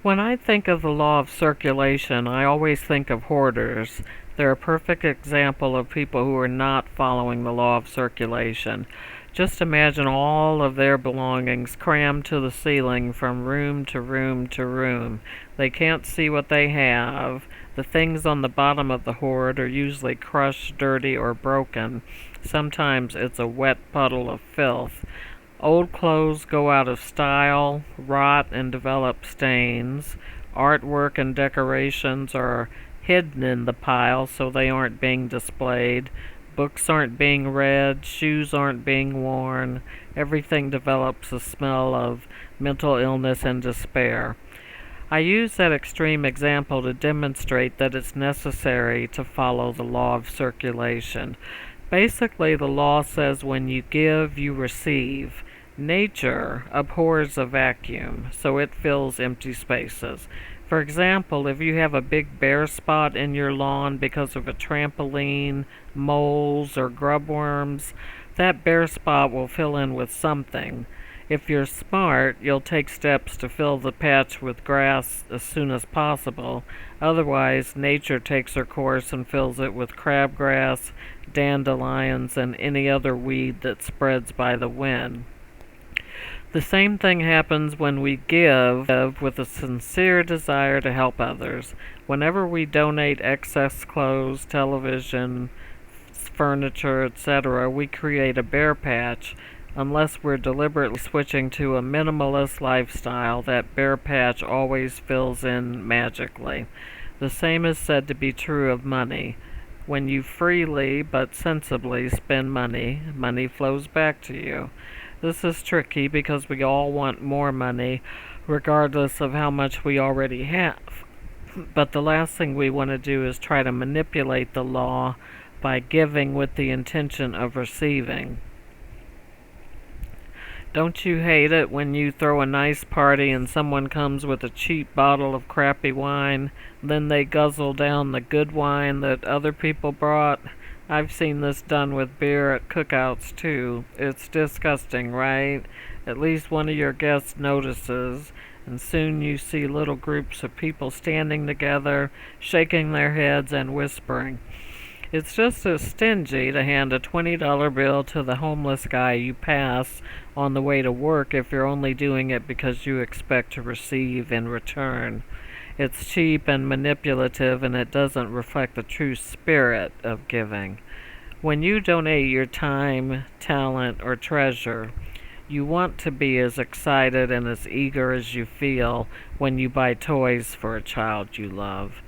When I think of the law of circulation, I always think of hoarders. They're a perfect example of people who are not following the law of circulation. Just imagine all of their belongings crammed to the ceiling from room to room to room. They can't see what they have. The things on the bottom of the hoard are usually crushed, dirty, or broken. Sometimes it's a wet puddle of filth. Old clothes go out of style, rot, and develop stains. Artwork and decorations are hidden in the pile so they aren't being displayed. Books aren't being read, shoes aren't being worn. Everything develops a smell of mental illness and despair. I use that extreme example to demonstrate that it's necessary to follow the law of circulation. Basically, the law says when you give, you receive. Nature abhors a vacuum, so it fills empty spaces. For example, if you have a big bare spot in your lawn because of a trampoline, moles, or grubworms, that bare spot will fill in with something. If you're smart, you'll take steps to fill the patch with grass as soon as possible. Otherwise, nature takes her course and fills it with crabgrass, dandelions, and any other weed that spreads by the wind. The same thing happens when we give with a sincere desire to help others. Whenever we donate excess clothes, television, furniture, etc., we create a bare patch. Unless we're deliberately switching to a minimalist lifestyle, that bare patch always fills in magically. The same is said to be true of money. When you freely but sensibly spend money, money flows back to you. This is tricky because we all want more money, regardless of how much we already have. But the last thing we want to do is try to manipulate the law by giving with the intention of receiving. Don't you hate it when you throw a nice party and someone comes with a cheap bottle of crappy wine, then they guzzle down the good wine that other people brought? I've seen this done with beer at cookouts too. It's disgusting, right? At least one of your guests notices, and soon you see little groups of people standing together, shaking their heads and whispering. It's just as stingy to hand a $20 bill to the homeless guy you pass on the way to work if you're only doing it because you expect to receive in return. It's cheap and manipulative, and it doesn't reflect the true spirit of giving. When you donate your time, talent, or treasure, you want to be as excited and as eager as you feel when you buy toys for a child you love.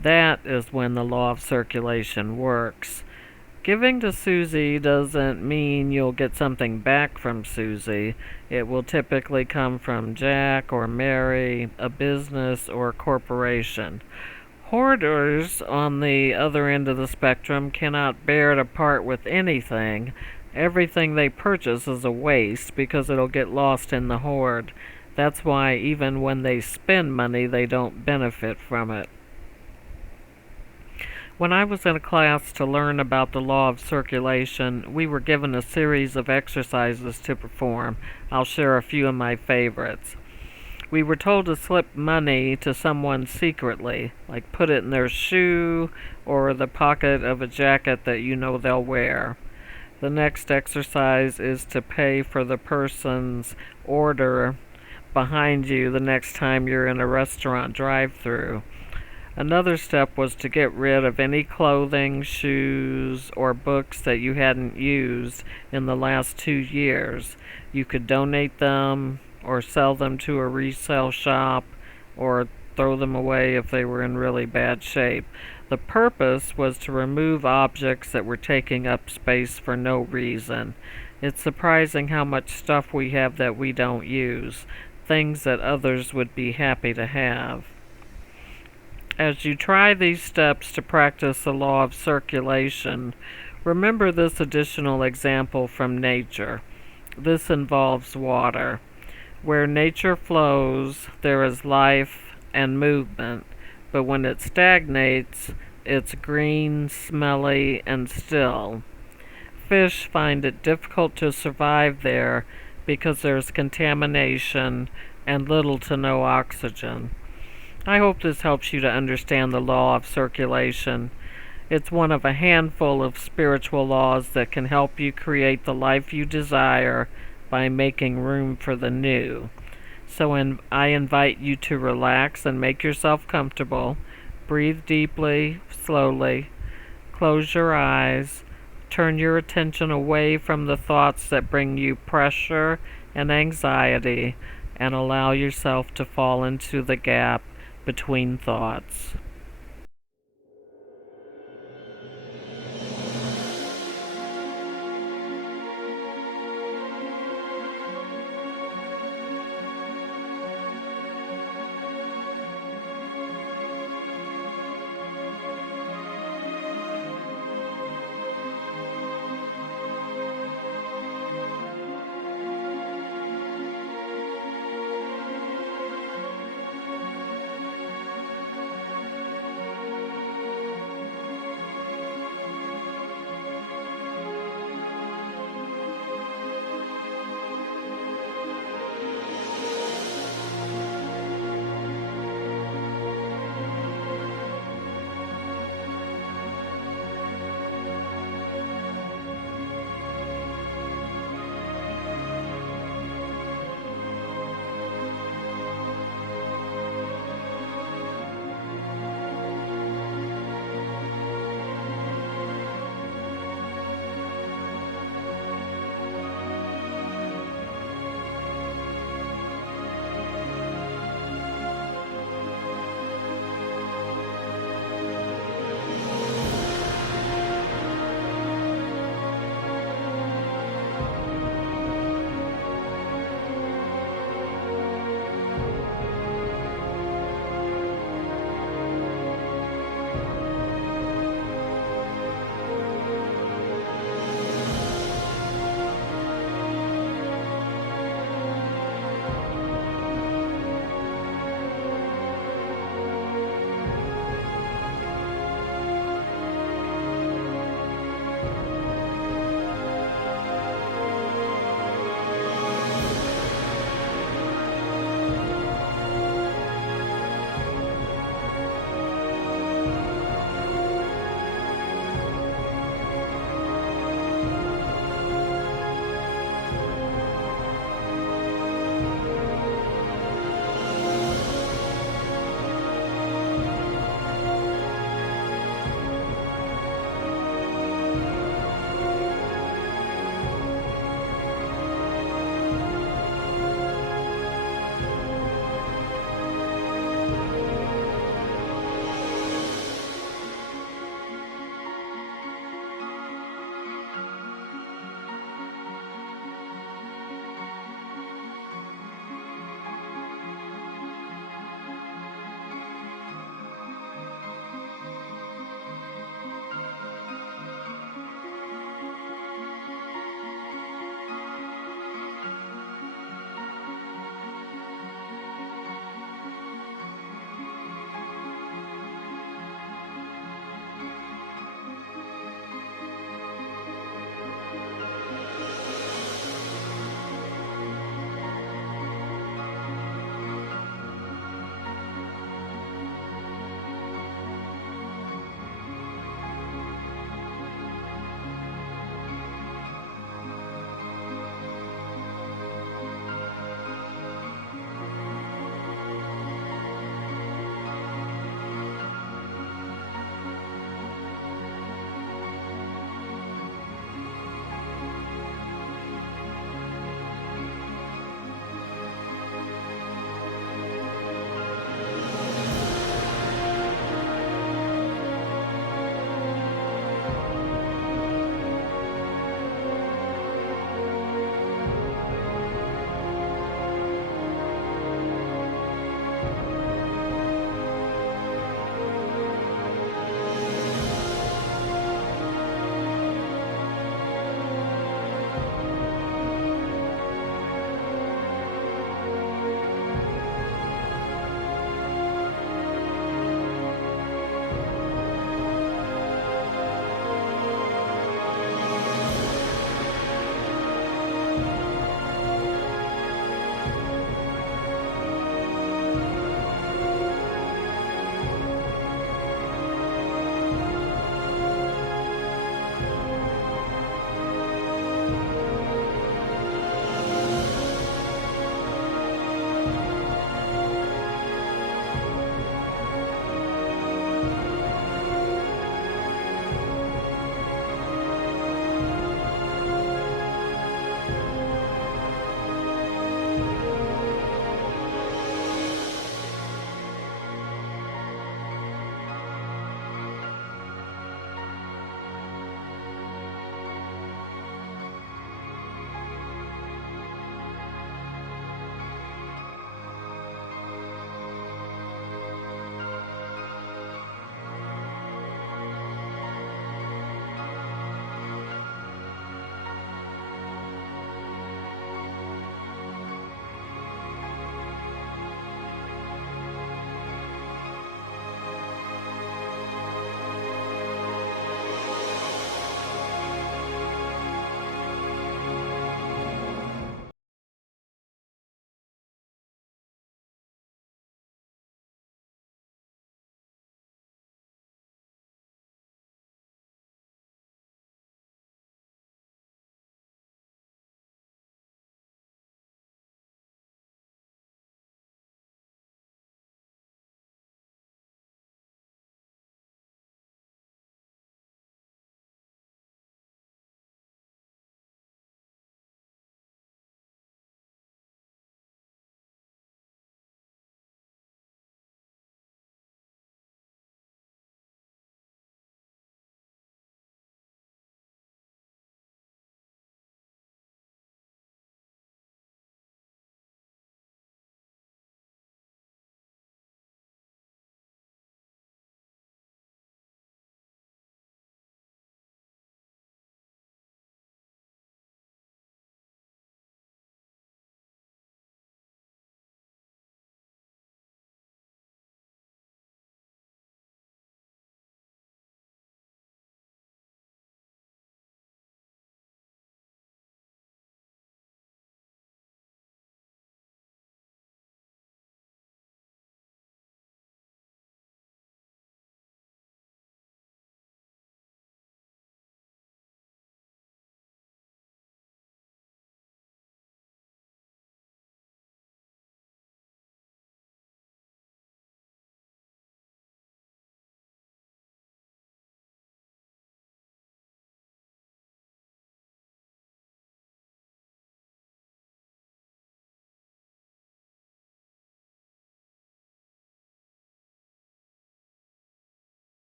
That is when the law of circulation works. Giving to Susie doesn't mean you'll get something back from Susie. It will typically come from Jack or Mary, a business or corporation. Hoarders, on the other end of the spectrum, cannot bear to part with anything. Everything they purchase is a waste because it'll get lost in the hoard. That's why even when they spend money, they don't benefit from it. When I was in a class to learn about the law of circulation, we were given a series of exercises to perform. I'll share a few of my favorites. We were told to slip money to someone secretly, like put it in their shoe or the pocket of a jacket that you know they'll wear. The next exercise is to pay for the person's order behind you the next time you're in a restaurant drive-through. Another step was to get rid of any clothing, shoes, or books that you hadn't used in the last 2 years. You could donate them or sell them to a resale shop or throw them away if they were in really bad shape. The purpose was to remove objects that were taking up space for no reason. It's surprising how much stuff we have that we don't use, things that others would be happy to have. As you try these steps to practice the law of circulation, remember this additional example from nature. This involves water. Where nature flows, there is life and movement, but when it stagnates, it's green, smelly, and still. Fish find it difficult to survive there because there's contamination and little to no oxygen. I hope this helps you to understand the law of circulation. It's one of a handful of spiritual laws that can help you create the life you desire by making room for the new. So I invite you to relax and make yourself comfortable. Breathe deeply, slowly. Close your eyes. Turn your attention away from the thoughts that bring you pressure and anxiety, and allow yourself to fall into the gap between thoughts.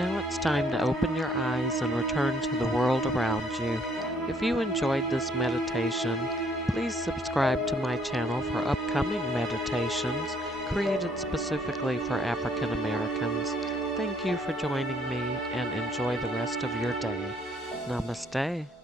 Now it's time to open your eyes and return to the world around you. If you enjoyed this meditation, please subscribe to my channel for upcoming meditations created specifically for African Americans. Thank you for joining me and enjoy the rest of your day. Namaste.